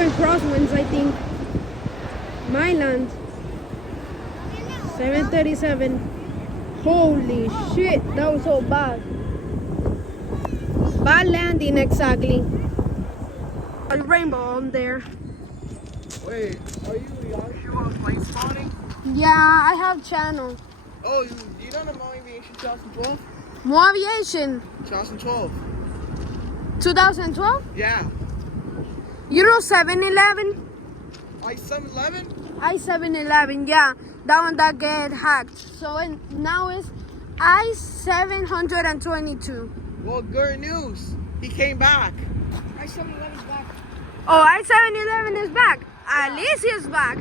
going crosswinds, I think. Myland. 737. Holy shit, that was so bad. Bad landing, exactly. A rainbow on there. Wait, are you Yahoo plane spotting? Yeah, I have channel. Oh, you done a Mo Aviation 2012? More aviation. 2012. 2012? Yeah. You know 7-Eleven? I-711? I-7-Eleven, yeah. That one that get hacked. So now it's I-722. Well, good news. He came back. I-711's back. Oh, I-711 is back. At least he's back.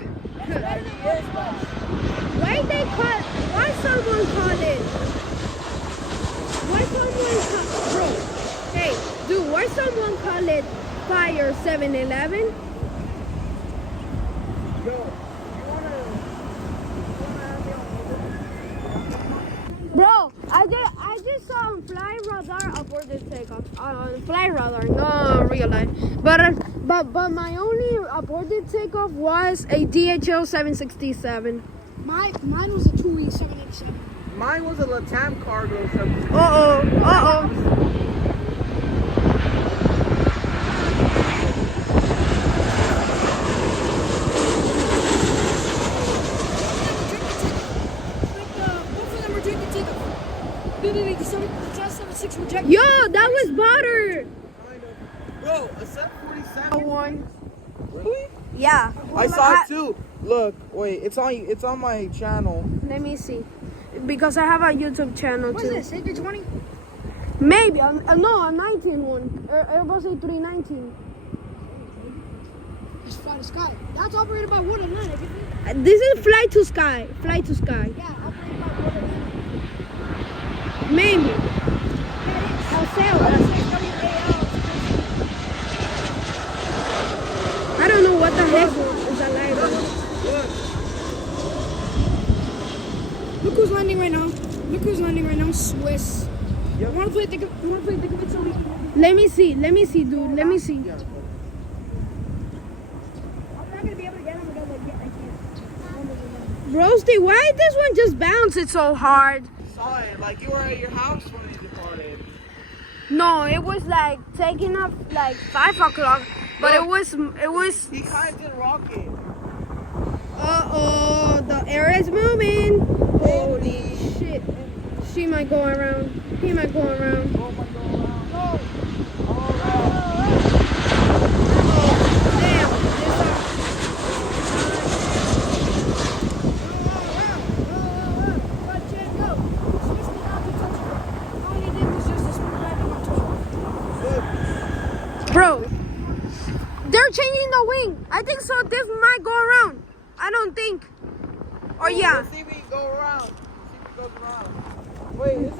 Why someone call it? Bro, hey, dude, why someone call it Fire 7-Eleven? Yo, Bro, I just saw on Fly Radar aborted takeoff. On Fly Radar, no real life. But my only aborted takeoff was a DHL 767. Mine was a 2E 787. Mine was a Latam cargo. Uh-oh. Both of them were drinking takeoff. The 776 rejected. Yo, that was butter. Bro, a 747. One. Really? Yeah. I saw it too. Look, wait, it's on my channel. Let me see. Because I have a YouTube channel What too. is this? A320? Maybe. No, a 19 one. Airbus A319. It's Fly to Sky. That's operated by Wood Atlantic, isn't it? This is Fly to Sky. Fly to Sky. Yeah, operated by Wood Atlantic. Maybe. I'll say WAL. I don't know what the heck is a lighter. Look who's landing right now. Swiss. You wanna play think of it so we can... Let me see, dude. Let me see. I'm not gonna be able to get him because I can't. Roasty, why this one just bounced so hard? Saw it, like you were at your house when you departed. No, it was like taking up like 5 o'clock, but it was. He kind of did rocket. Uh-oh, the air is moving. Holy shit. She might go around. He might go around. Oh my God. All around. Damn. Bro, they're changing the wing. I think so. This might go around. I don't think. Or yeah. Let's see if he go around. See if he goes around. Wait, is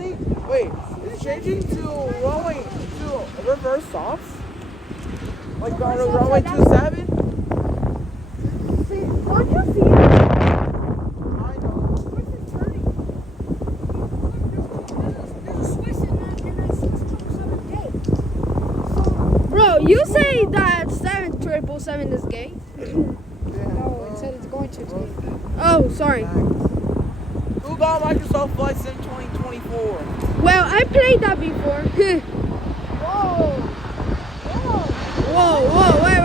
it changing to runway to reverse softs? Like on a runway 27? See, don't you see it? I know. What's it turning? There's a Swiss in that 777 gate. Bro, you say that 777 is gay? No, it said it's going to. Oh, sorry. Who got Microsoft Flight Sim 2024? Well, I played that before. Whoa, wait.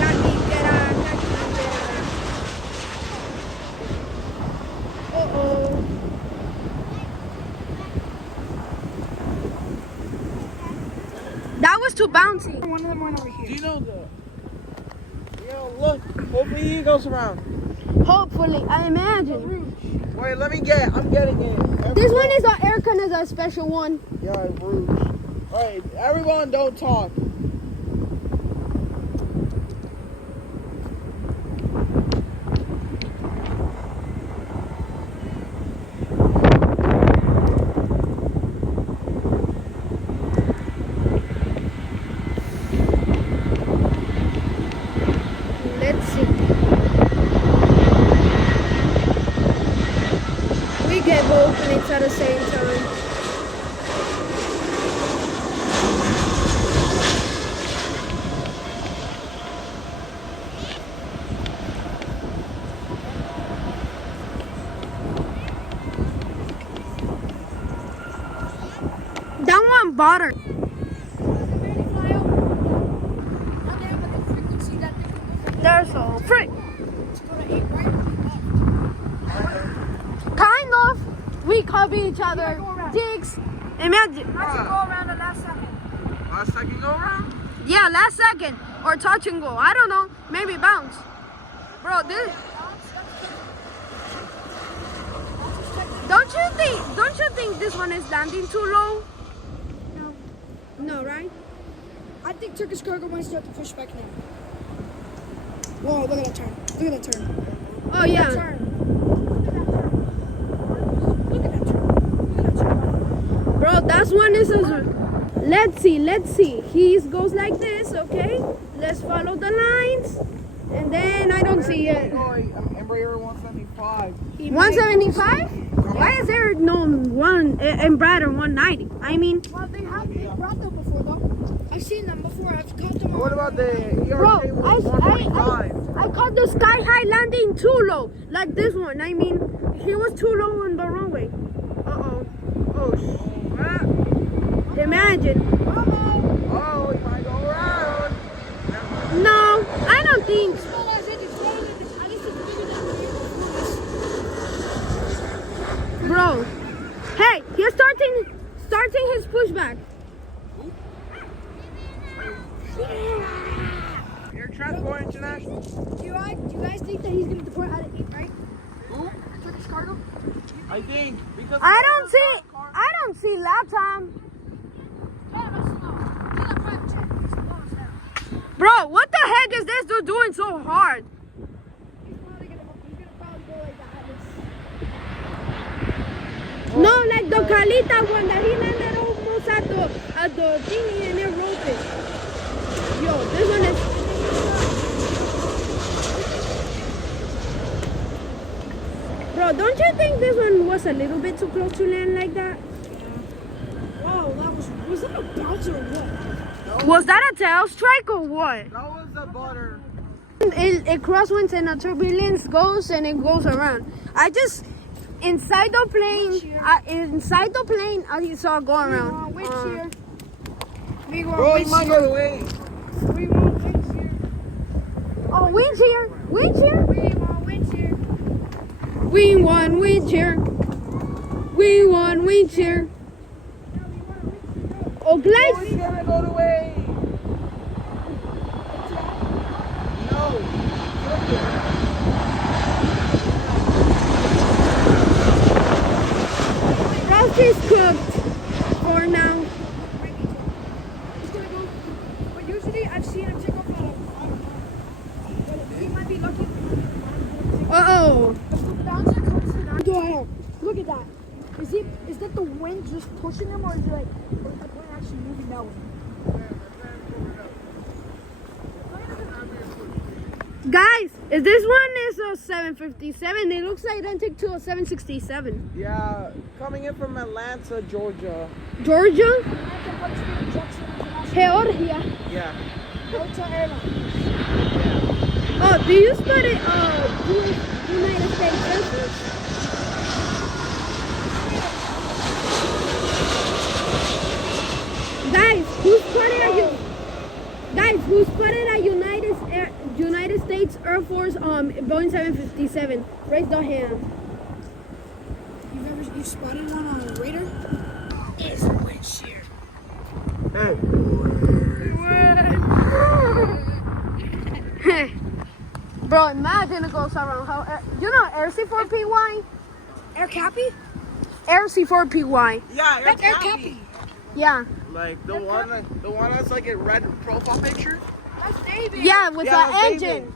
Got me, get out. Uh-oh. That was too bouncy. One of them went over Do here. you know look, hopefully he goes around. Hopefully, I imagine. Wait, I'm getting it. This one is an Air Canada special one. Yeah, Rouge. Alright, everyone don't talk. Let's see. We get both planes at the same time. butter. They're so free. Kind of. We copy each other. Dicks. Imagine. Last second go around? Yeah, last second. Or touch and go. I don't know. Maybe bounce. Bro, this. Don't you think this one is landing too low? No. No, right? I think Turkish cargo might start to push back now. Whoa, look at that turn. Look at that turn. Oh yeah. Look at that turn. Bro, that's one is let's see. He goes like this, okay? Let's follow the lines. And then I don't see it. Embraer 175. 175? Why is there no one Embraer 190? I mean, Well, they brought them before though. I've seen them before. I've caught them. What about the bro, ERJ 145? I caught the sky high landing too low, like this one. I mean, he was too low on the runway. Oh, snap. Imagine. Oh, he might go around. No, I don't think. Bro, hey, he's starting his pushback. Air Transport International. Do you guys think that he's gonna deport out of 8, right? Who? Turkish cargo? I think because I don't see LATAM. Bro, what the heck is this dude doing so hard? He's probably gonna go like that. No, like the Calita one that he landed almost at the thingy and it rolled it. Yo, this one is. Bro, don't you think this one was a little bit too close to land like that? Whoa, was that a bounce or what? Was that a tail strike or what? that was the butter. It crosswinds and a turbulence goes and it goes around. I just inside the plane, I saw it go around. Wind shear. We Bro, want he wind might shear. go away. We want wind shear. Oh, wind shear. We want wind shear. We want wind shear. We want wind shear. Oh, Oh, Blaze. he's gonna go away. No. Roast is cooked for now. He's gonna go. But usually I've seen him take off he might be lucky. Uh-oh. If the bouncer comes to that. Look at that. Is that the wind just pushing him or is it like, or is the plane actually moving that way? Guys, if this one is a 757, it looks identical to a 767. Yeah, coming in from Atlanta, Georgia. Georgia? Georgia. Georgia. Yeah. Delta Airlines. Oh, do you study United States Air Force? Guys, who's spotted at United States Air Force Boeing 757? Raise the hand. You've spotted one on a radar? It's wind shear. Hey. Bro, imagine it goes around how you know RC4PY? Air Cappy? RC4PY. Yeah, That's Air Cappy. Yeah. Like the one that's like a red profile picture. That's David. Yeah, with Yeah, the that's engine.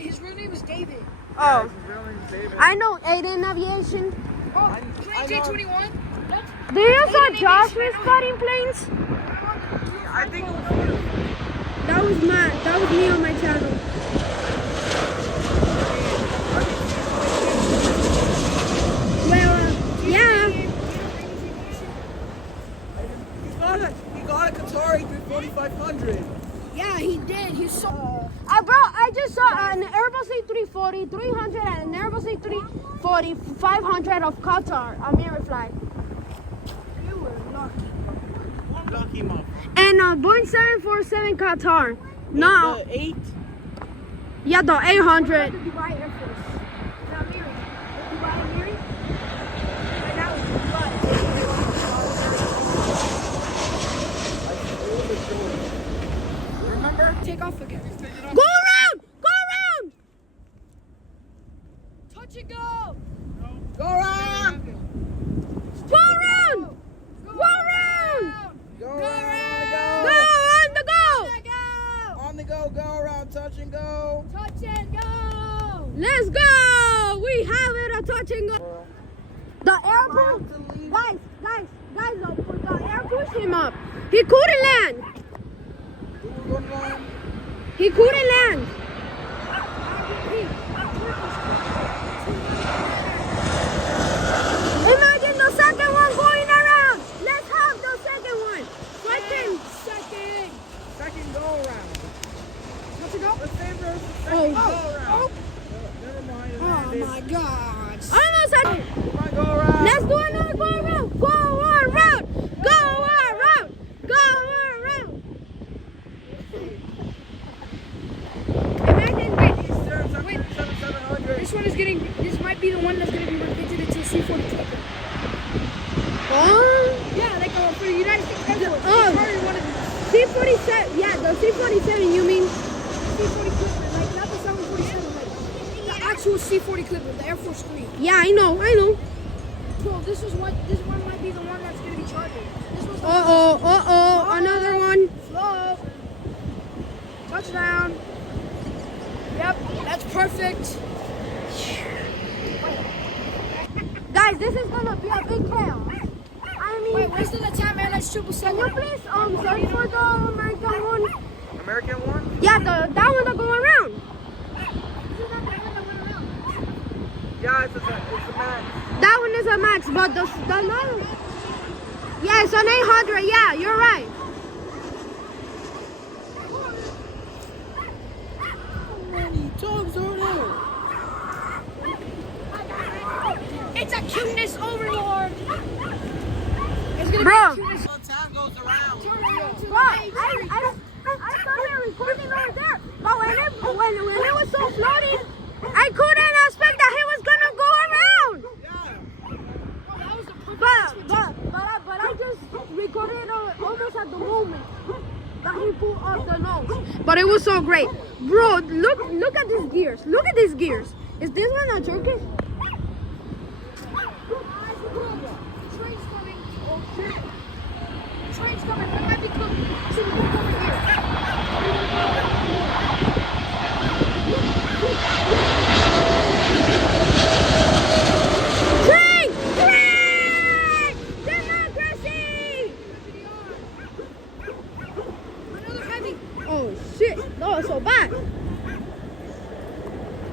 His real name is David. Oh, His real name's David. I know Aiden Aviation. Oh, I plane know. J21? Do you saw Joshua spotting planes? I think That was me on my channel. Well, yeah. he got a Qatari 4500. Yeah, he did. He's so. Bro, I just saw an Airbus A340, 300 and an Airbus A340, 500 of Qatar, Amerifly. You were lucky. got came off. And Boeing 747 Qatar. No. The 8? Yeah, the 800. Dubai Air Force. Now, Miri. Dubai, Miri. Right now, it's Dubai. Remember? Take off again. Go around! Go around! Touch and go. Go around! Go around! Go around! Go around! Go on the go! Go. On the go, go around, touch and go. Touch and go. Let's go! We have it, a touch and go. The air push, guys, the air pushed him up. He couldn't land. Who we're going on? He couldn't land. Imagine the second one going around. Let's have the second one. Second go around. Touch and go. Let's save her. Oh. Second go around. Oh. Never mind. Oh my God. Almost had it. Come on, go around. Let's do another go around. Go around. Go around. Go around. Imagine This one is getting. This might be the one that's gonna be revisited to C-42. Oh, Yeah, like for the United States Air Force. Oh. Probably one of the C-47. Yeah, the C-47. You mean? C-40 Clipper, like not the 747, like the actual C-40 Clipper, the Air Force 3. Yeah, I know. Bro, this one might be the one that's gonna be charging. This was the Another one. slow. Touchdown. Yep, that's perfect. Guys, this is gonna be a big chaos. I mean, Wait, where's the Latam Airlines can you 777? please search for the American one? American one? Yeah, that one that go around. Yeah, it's a man. That one is a max, but the another. Yeah, it's an 800. Yeah, you're right. How many dogs are there? It's a cuteness overlord. It's gonna Bro. be a cuteness. The time goes around. Bro, I started recording over there, but when it was so floating, I couldn't expect that he was gonna go around. Yeah. That was the perfect. But I just recorded almost at the moment that he pulled up the nose. But it was so great, bro. Look at these gears. Look at these gears. Is this one a Turkish? Train's coming. Oh shit. Train's coming. It might be coming. So we look over here. Train! Democracy! Another heavy. Oh shit! That was so bad.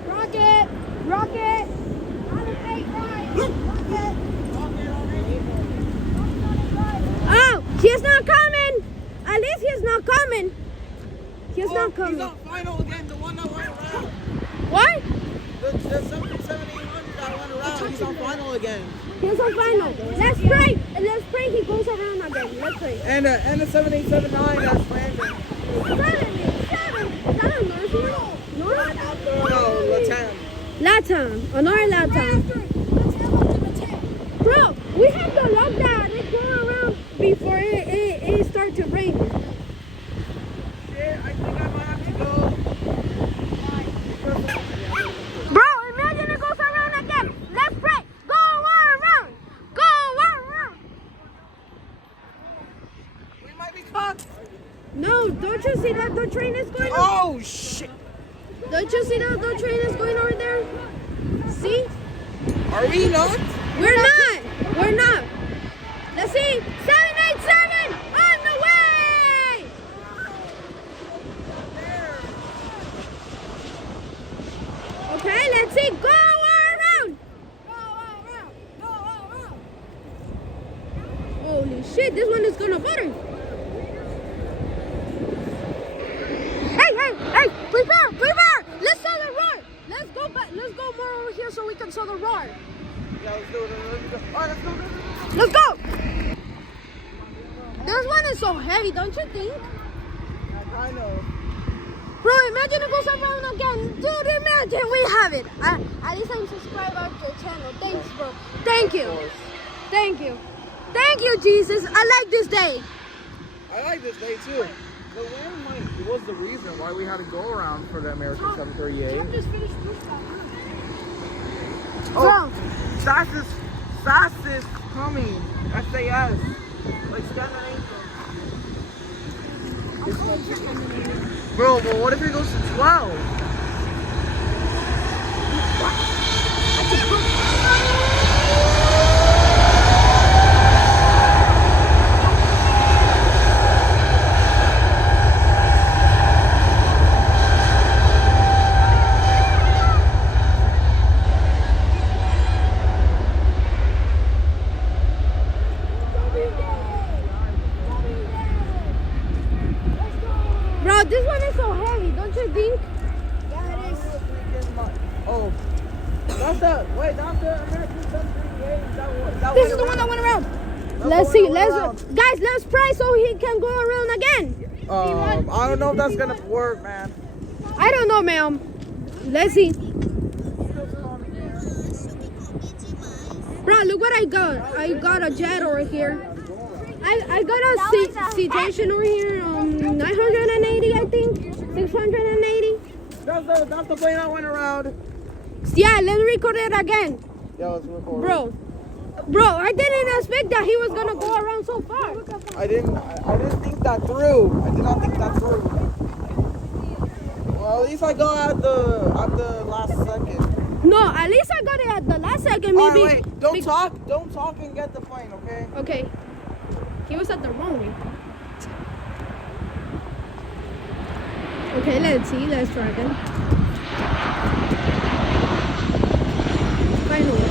Rocket. Rocket. On an 8 right. Rocket. Oh, he's not coming. At least he's not coming. He's not He's coming. on final again, the one that went around. What? The 737 800 that went around. He's on final again. He's on final. Let's pray. Let's pray he goes around again. Let's pray. And the 7879 that's landing. 77. Is that a nurse one? No. No, Latam. Latam. Another Latam. Let's have up to the 10. Bro, we have to lock that. It's going around before it starts to rain. Shit, I think I might have to go. Bro, imagine it goes around again. Let's pray. Go around. Go around. We might be caught. No, don't you see that the train is going? Oh, shit. Don't you see that the train is going over there? See? Are we not? We're not. We're not. Let's see. 787 on the way. Okay, let's see. Go around. Holy shit, this one is gonna butter. Hey, prepare. Let's saw the roar. Let's go back. Let's go more over here so we can saw the roar. Yeah, let's do it. Let's go. All right, let's go. Let's go. This one is so heavy, don't you think? I know. Bro, imagine it goes around again. Dude, imagine we have it. At least I'm subscribed to your channel. Thanks, bro. Thank you. Thank you. Thank you, Jesus. I like this day. I like this day too. The wind was the reason why we had to go around for the American 738. Just finished this stuff. Oh, SAS is coming. SAS. Like Scandinavia. Bro, but what if it goes to 12? Bro, this one is so heavy, don't you think? Yeah, it is. Oh, that's the American 738. This is the one that went around. Let's see. Guys, let's pray so he can go around again. I don't know if that's gonna work, man. I don't know, ma'am. Let's see. Bro, look what I got. I got a jet over here. I got a citation over here. 980, I think. 680. That's the plane that went around. Yeah, let's record it again. Yeah, let's record. Bro, I didn't expect that he was gonna go around so far. I didn't think that through. I did not think that through. Well, at least I got at the last second. No, at least I got it at the last second, maybe. Alright, wait. Don't talk and get the plane, okay? Okay. He was at the wrong way. Okay, let's see. Let's try again. Finally.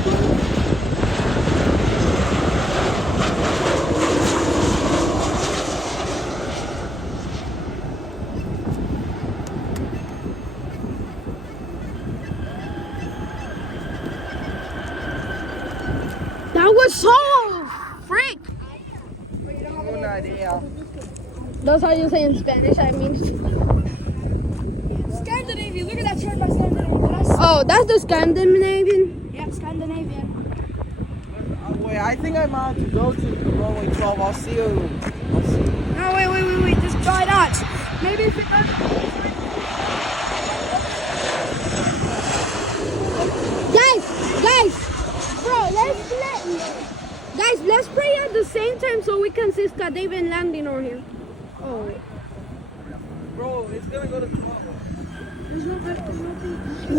That was so freak. Good idea. That's how you say in Spanish, I mean. Scandinavian. Look at that chart by Scandinavian. Oh, that's the Scandinavian. Yeah, Scandinavian. Wait, I think I might have to go to the runway 12. I'll see you. No, wait. Just try not. Maybe if it doesn't. Guys, let's pray at the same time so we can see Scandinavian landing over here. Oh. Bro, it's gonna go to 12.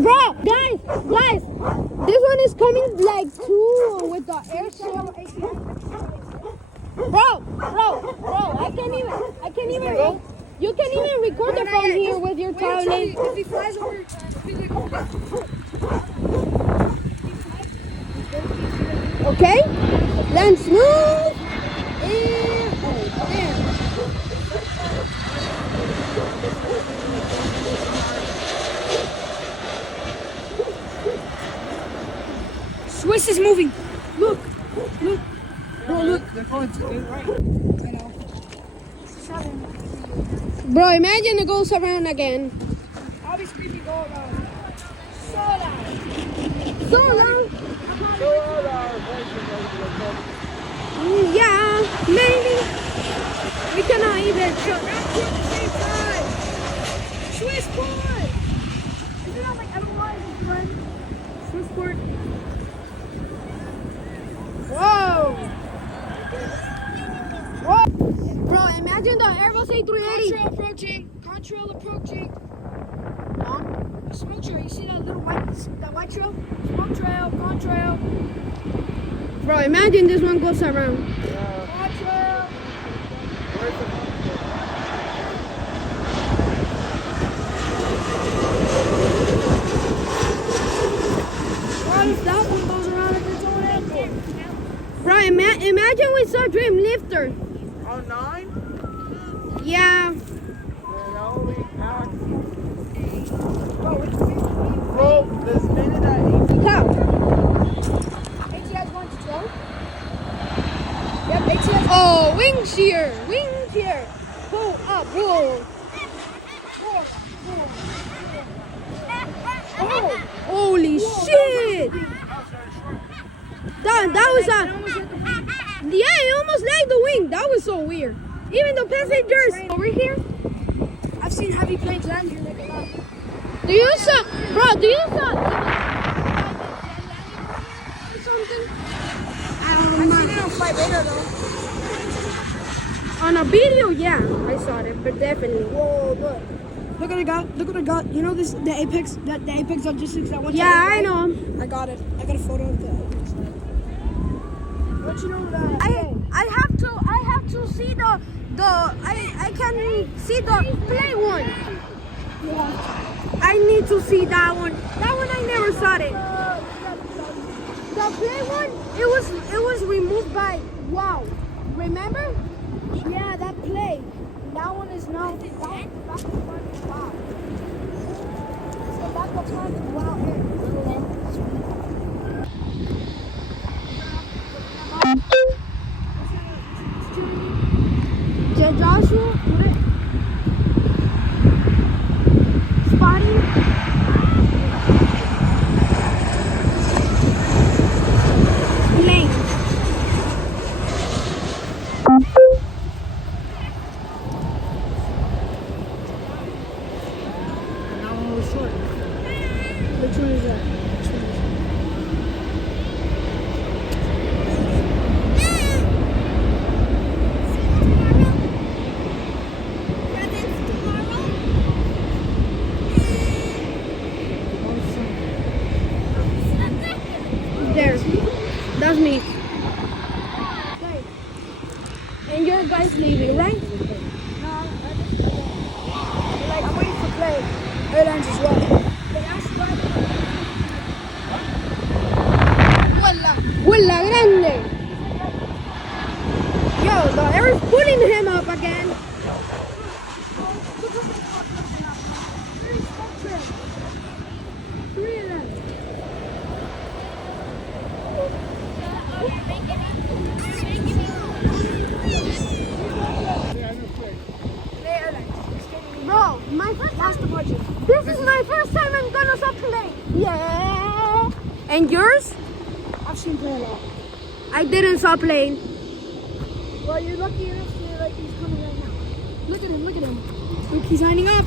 Bro, guys, this one is coming like two with the air show. Bro, I can't even. You can even record it from here with your tablet. If he flies over, Okay, land smooth. And there. Swiss is moving. Look. Bro, look. They're going to the right. I know. Bro, imagine it goes around again. I'll be screaming go around. So loud. So long. Yeah, maybe. We cannot even show. Swiss port. Isn't that like everyone's friend? Swiss port. Whoa. Bro, imagine the Airbus A380. Contrail approaching. Huh? A smoke trail. You see that little white trail? Smoke trail, contrail. Bro, imagine this one goes around. Contrail. What if that one goes around at its own airport? Bro, imagine we saw Dream Lifter. On 9? Yeah. Bro, this minute at 8. How? ATS 1 to 12? Yep, ATS. Oh, wing shear. Wing shear. was yeah, it almost lagged the wing. That was so weird. Even the passengers over here. I've seen heavy planes land here like a lot. Do you saw, bro? Do you saw or something? I don't know. I've seen it on flight radar though. On a video, yeah, I saw it, but definitely. Whoa, look. Look what I got. Look what I got. You know this, the Apex Logistics that one. Yeah, I know. I got it. I got a photo of that. What you know that? I have to see I can see the play one. I need to see that one. That one I never saw it. The play one, it was removed by Wow. Remember? Yeah, that play. That one is now back to front is Wow. So back to front is Wow here. Joshua, Spotty. Lane. That one was short. Which one is that? There. That's me. And your guys leaving, right? Like, I'm waiting for play. Airlines as well. Huela grande. Yo, the air is pulling him up again. Bro, my first time. This is my first time I'm gonna stop playing. Yeah. And yours? I've seen play a lot. I didn't stop playing. Well, you're lucky enough to like he's coming right now. Look at him, look at him. Look, he's lining up.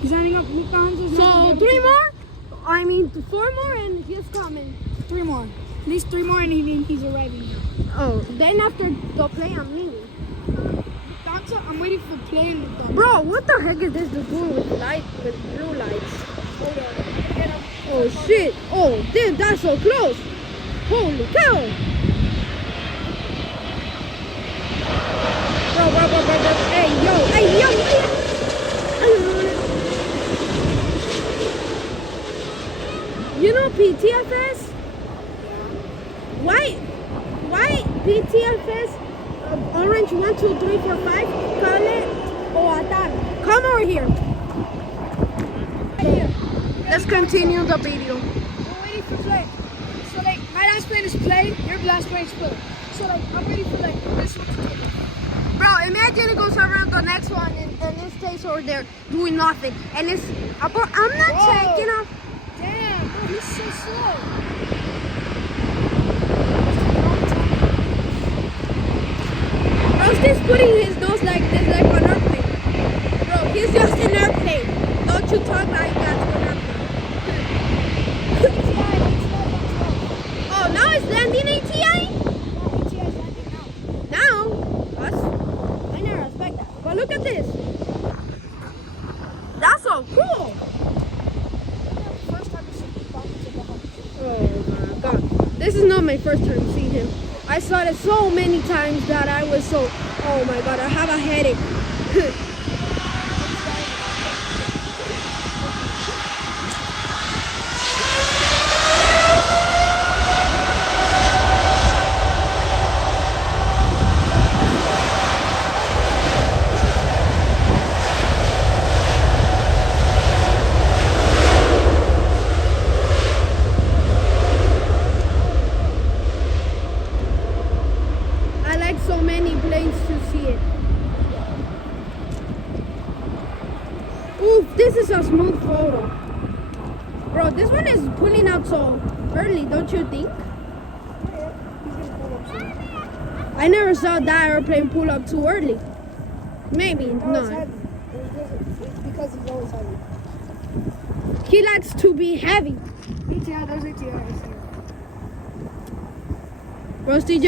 He's lining up. Look behind us. So 3 more? I mean 4 more and he's coming. 3 more. At least 3 more and he's arriving now. Oh, then after the play I'm leaving. I'm waiting for play and the Bro, what the heck is this doing with blue lights? Hold on. Get him. Oh shit. Oh, damn, that's so close. Holy cow. Bro. Hey, yo. You know PTFS? Why PTFS? Orange 1, 2, 3, 4, 5. Call o atar. Come over here. Let's continue the video. We're waiting for play. So like my last plane is play, your last plane is play. So like I'm waiting for like this one to take off. Bro, imagine it goes around the next one and it stays over there doing nothing. And it's I'm not checking out. Damn, bro, he's so slow. Bro's just putting his nose like this, like an airplane. Bro, he's just an airplane. Don't you talk like that to an airplane. Oh, now it's landing ATI? ATI is landing now. Now? I never expect that. But look at this. That's so cool. First time you see the Falcons in the hub. Oh my god. This is not my first time seeing him. I saw it so many times that I was so, oh my god, I have a headache. So many planes to see it. Ooh, this is a smooth photo. Bro, this one is pulling out so early, don't you think? I never saw that airplane pull up too early. Maybe No, it's not. heavy. It's because he's always heavy. He likes to be heavy. ATI, there's ATIs here. Broski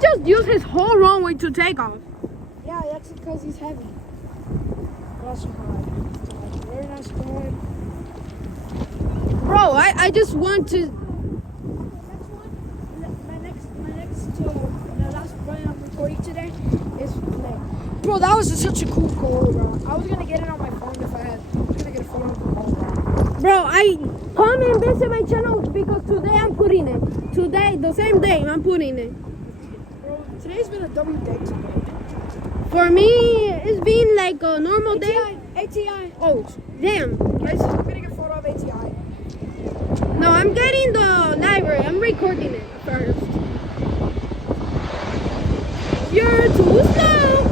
just used his whole runway to take off. Yeah, that's because he's heavy. That's hard. Very nice bird. Bro, I just want to. The last run I'm recording today is like, bro, that was such a cool goal, bro. I was gonna get it on my phone if I was gonna get a photo of the goal, bro. Bro, come and visit my channel because today I'm putting it. Today, the same day, I'm putting it. Bro, today's been a double day today. For me, it's been like a normal day. ATI. Oh, damn. Guys, I'm gonna get a photo of ATI. No, I'm getting the library. I'm recording it first. You're too slow.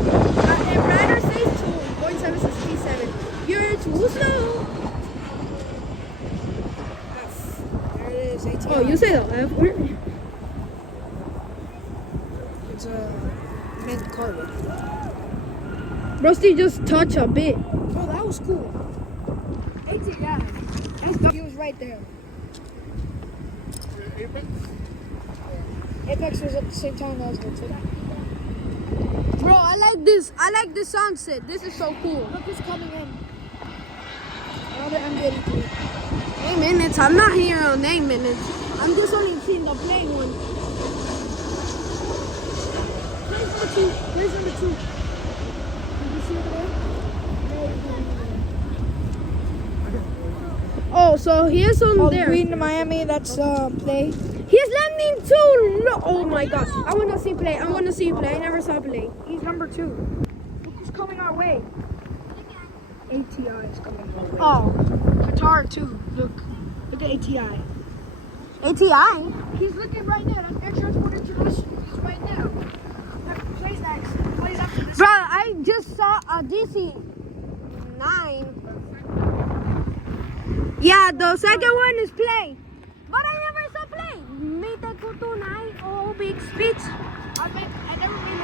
And Ryder says 2.7 says B7. You're too slow. There it is, ATI. Oh, you say the F word? It's a mint carbon. Rusty just touch a bit. Oh, that was cool. ATI. He was right there. Apex was at the same time as the two. Bro, I like this. I like this sunset. This is so cool. Look who's coming in. Another MD-83. 8 minutes. I'm not here on 8 minutes. I'm just only seeing the plane one. There's number 2. Did you see it there? Oh, so here's on Oh, there. Green to Miami, that's play. He's landing too low. Oh my gosh. I want to see play. I want to see play. I never saw play. He's number 2. Look who's coming our way. ATI is coming our way. Oh. Qatar too. Look at ATI. ATI? He's looking right there. That's Air Transport International. He's right there. That plays next. Plays after this. Bro, I just saw a DC-9. Yeah, the second one is play. But I never saw play. Made the Kutunai, oh, big speech. I never made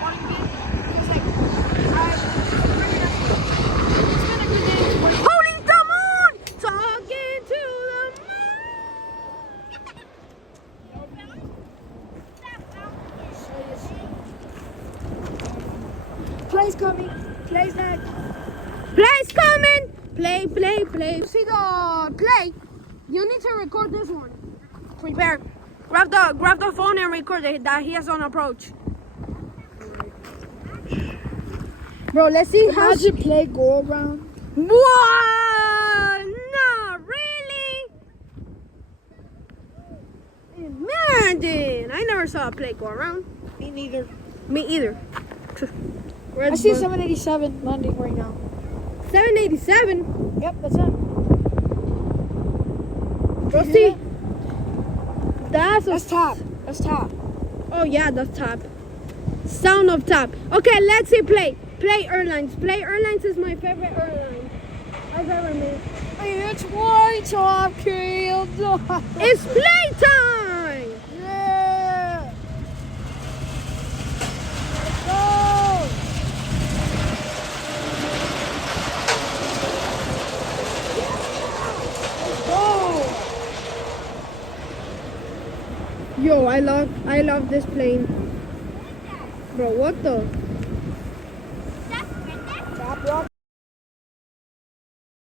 one bit because like it's been a good day. Holy the moon! Talking to Play's coming. Play's next. the moon. Play's coming. Play, play, play. You see the play? You need to record this one. Prepare. Grab the phone and record it that he has on approach. Bro, let's see how How'd play go around? What? Not really. Imagine. I never saw a play go around. Me neither. Me either. I see 787 landing right now. 787. Yep, that's it. Bro, You see? hear That's top. That's top. Oh yeah, that's top. Sound of top. Okay, let's see play. Play Airlines. Play Airlines is my favorite airline I've ever made. It's white top killed. It's playtime! Yeah. Let's go. Let's go. Yo, I love this plane. Bro, what the?